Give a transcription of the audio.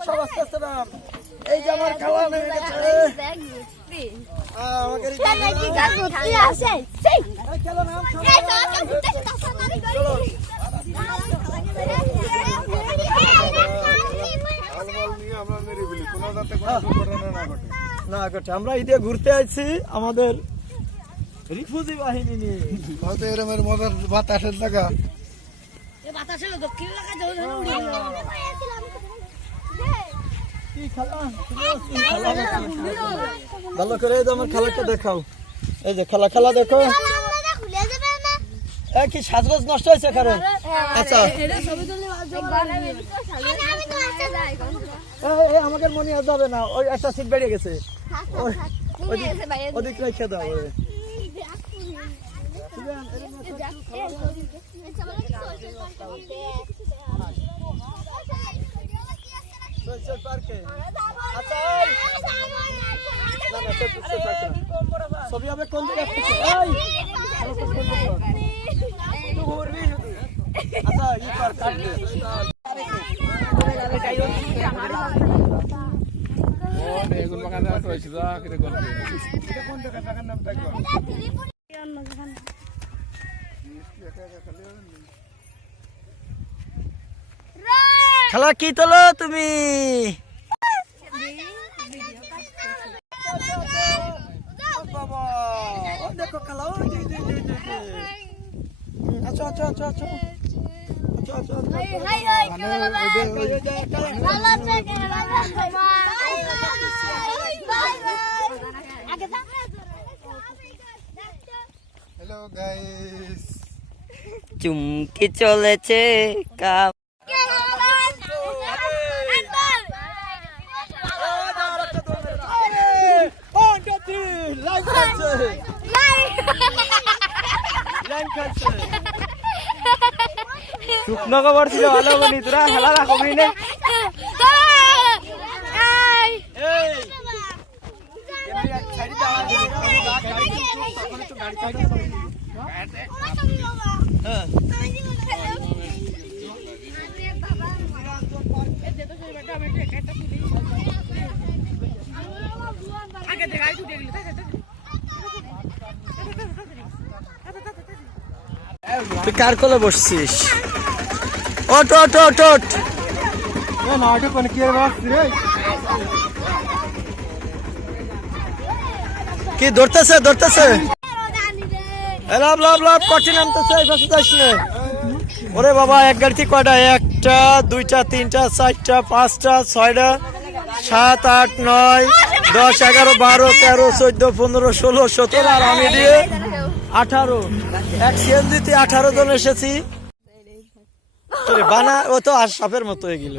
সব আস্তে আস্তে নাম এই যে আমার খাওয়া নেমে গেছে না ঘটে আমরা ঈদে ঘুরতে আছি আমাদের রিফুজি বাহিনী নিয়ে হয়তো এরমের মজার বাতাসের জায়গা কি খালা নাকি? ভালো করে আমার খেলাটা দেখাও। এই যে খেলা খেলা দেখো। কি সাজগোজ নষ্ট হয়েছে কারণ আচ্ছা। আমাদের মনে যাবে না। ওই একটা সিট বেড়ে গেছে। ওদিক রেখে দাও। চল, চল, পার্কে। আচ্ছা। ছবি হবে কোন জায়গা থেকে এই। তুই ঘুরবি। আচ্ছা ই করে করবে এটা কোন জায়গার নাম থাকবে খেলা কি তোলো তুমি দেখো খেলা। আচ্ছা আচ্ছা আচ্ছা চুমকি চলেছে কাপ শুকনো খবর ছিল ভালো বলি তোরা খেলা রাখবি না কার কোলে বসছিস? ওট ওট ওট ওট এ নাটক কোন কি ধরতেছে ধরতেছে? লাভ লাভ লাভ কঠিন নামতেছে এই পাশে যাস ওরে বাবা এক গাড়িতে কয়টা? একটা দুইটা তিনটা চারটা পাঁচটা ছয়টা সাত আট নয় দশ এগারো বারো তেরো চোদ্দ পনেরো ষোলো সতেরো আর আমি দিয়ে আঠারো। এক সিএনজিতে আঠারো জন এসেছি। বানা ও তো আর সাপের মতো হয়ে গেল।